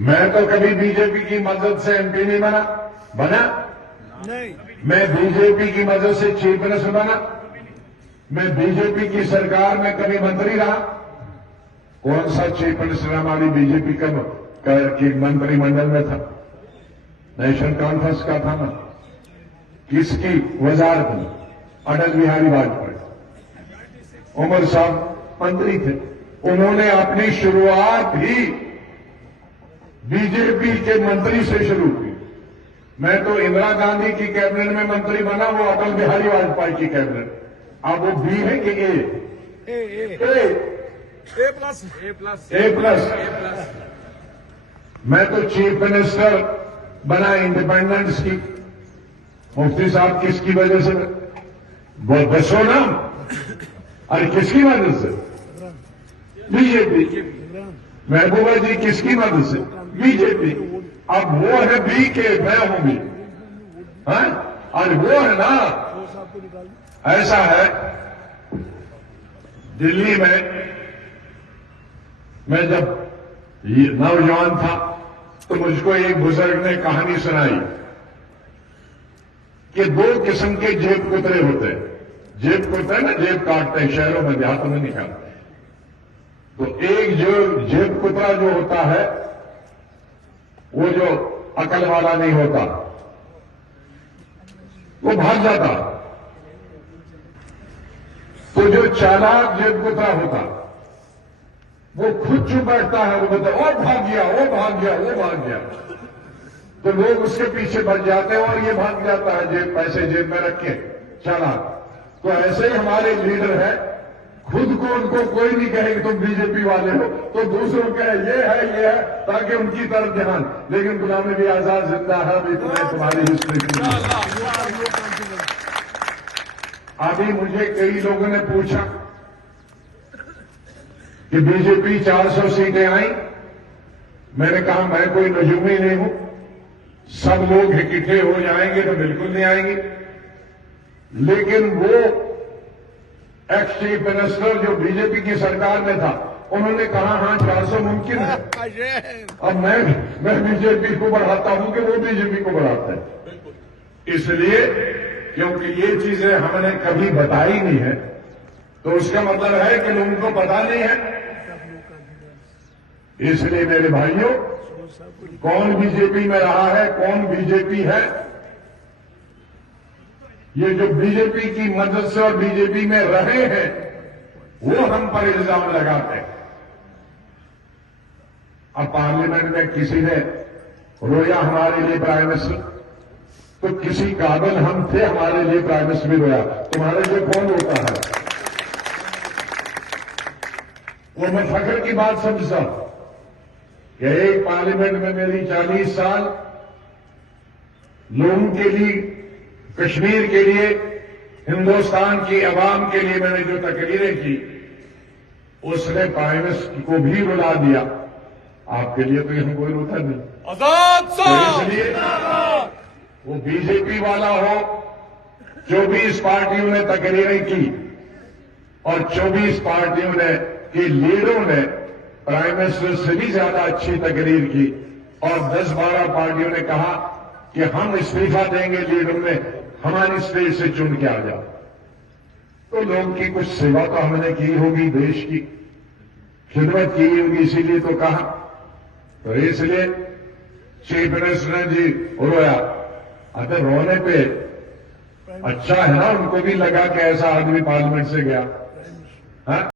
मैं तो कभी बीजेपी की मदद से एमपी नहीं बना नहीं। मैं बीजेपी की मदद से चीफ मिनिस्टर बना। मैं बीजेपी की सरकार में कभी मंत्री रहा। कौन सा चीफ मिनिस्टर हमारी बीजेपी की मंत्रिमंडल में था? नेशनल कॉन्फ्रेंस का था ना? किसकी वजारत में? अटल बिहारी वाजपेयी। उमर साहब मंत्री थे। उन्होंने अपनी शुरुआत ही बीजेपी के मंत्री से शुरू की। मैं तो इंदिरा गांधी की कैबिनेट में मंत्री बना, वो अटल बिहारी वाजपेयी की कैबिनेट। अब वो बी है कि ए प्लस। मैं तो चीफ मिनिस्टर बना इंडिपेंडेंस की। मुफ्ती साहब किसकी वजह से? बसो ना। अरे किसकी मदद से? बीजेपी। महबूबा जी किसकी मदद से? बीजेपी। अब वो है बी के, मैं हूं बी। और वो है ना, ऐसा है दिल्ली में मैं जब नौजवान था तो मुझको एक बुजुर्ग ने कहानी सुनाई कि दो किस्म के जेब कुतरे होते हैं। जेब कुतरे ना जेब काटते हैं, शहरों में देहातों में निकालते हैं। तो एक जो जेब कुतरा जो होता है वो जो अकल वाला नहीं होता, वो भाग जाता। तो जो चालाक जेब कुतरा होता वो खुद चुप बैठता है। वो बोलता ओ भाग गया, वो भाग गया, वो भाग गया। तो लोग उसके पीछे बढ़ जाते हैं और ये भाग जाता है जेब पैसे जेब में रख के, चालाक। तो ऐसे ही हमारे लीडर है, खुद को उनको कोई नहीं कहे कि तुम बीजेपी वाले हो, तो दूसरों कहे ये है, ताकि उनकी तरफ ध्यान। लेकिन गुलाम नबी आजाद जिंदा है, अभी तुम्हारी हिस्ट्री। अभी मुझे कई लोगों ने पूछा कि बीजेपी 400 सीटें आई। मैंने कहा मैं कोई नजूमी नहीं हूं। सब लोग इकट्ठे हो जाएंगे तो बिल्कुल नहीं आएंगे। लेकिन वो एक्स चीफ मिनिस्टर जो बीजेपी की सरकार में था, उन्होंने कहा हां 400 मुमकिन है। अब मैं बीजेपी को बढ़ाता हूं कि वो बीजेपी को बढ़ाता है। इसलिए क्योंकि ये चीजें हमने कभी बताई नहीं है, तो उसका मतलब है कि लोगों को पता नहीं है। इसलिए मेरे भाइयों, कौन बीजेपी में रहा है, कौन बीजेपी है, ये जो बीजेपी की मदद से और बीजेपी में रहे हैं वो हम पर इल्जाम लगाते हैं। अब पार्लियामेंट में किसी ने रोया हमारे लिए प्राइम मिनिस्टर, तो किसी काबिल हम थे हमारे लिए प्राइम मिनिस्टर भी रोया। तुम्हारे लिए कौन रोता है? वो मैं फख्र की बात समझता हूं कि एक पार्लियामेंट में मेरी 40 साल लोगों के लिए, कश्मीर के लिए, हिंदुस्तान की आवाम के लिए मैंने जो तकरीरें की, उसने प्राइम मिनिस्टर को भी रुला दिया। आपके लिए तो यहां कोई रोता नहीं। तो इसलिए वो बीजेपी वाला हो, 24 पार्टियों ने तकरीरें की और 24 पार्टियों ने के लीडरों ने प्राइम मिनिस्टर से भी ज्यादा अच्छी तकरीर की, और 10-12 पार्टियों ने कहा कि हम इस्तीफा देंगे लीडर में, हमारी स्टेट से चुन के आ जाओ। तो लोगों की कुछ सेवा तो हमने की होगी, देश की खिदमत की होगी, इसीलिए तो कहा। तो इसलिए चीफ मिनिस्टर ने जी रोया। अगर रोने पे अच्छा है ना, उनको भी लगा कि ऐसा आदमी पार्लियामेंट से गया। हाँ?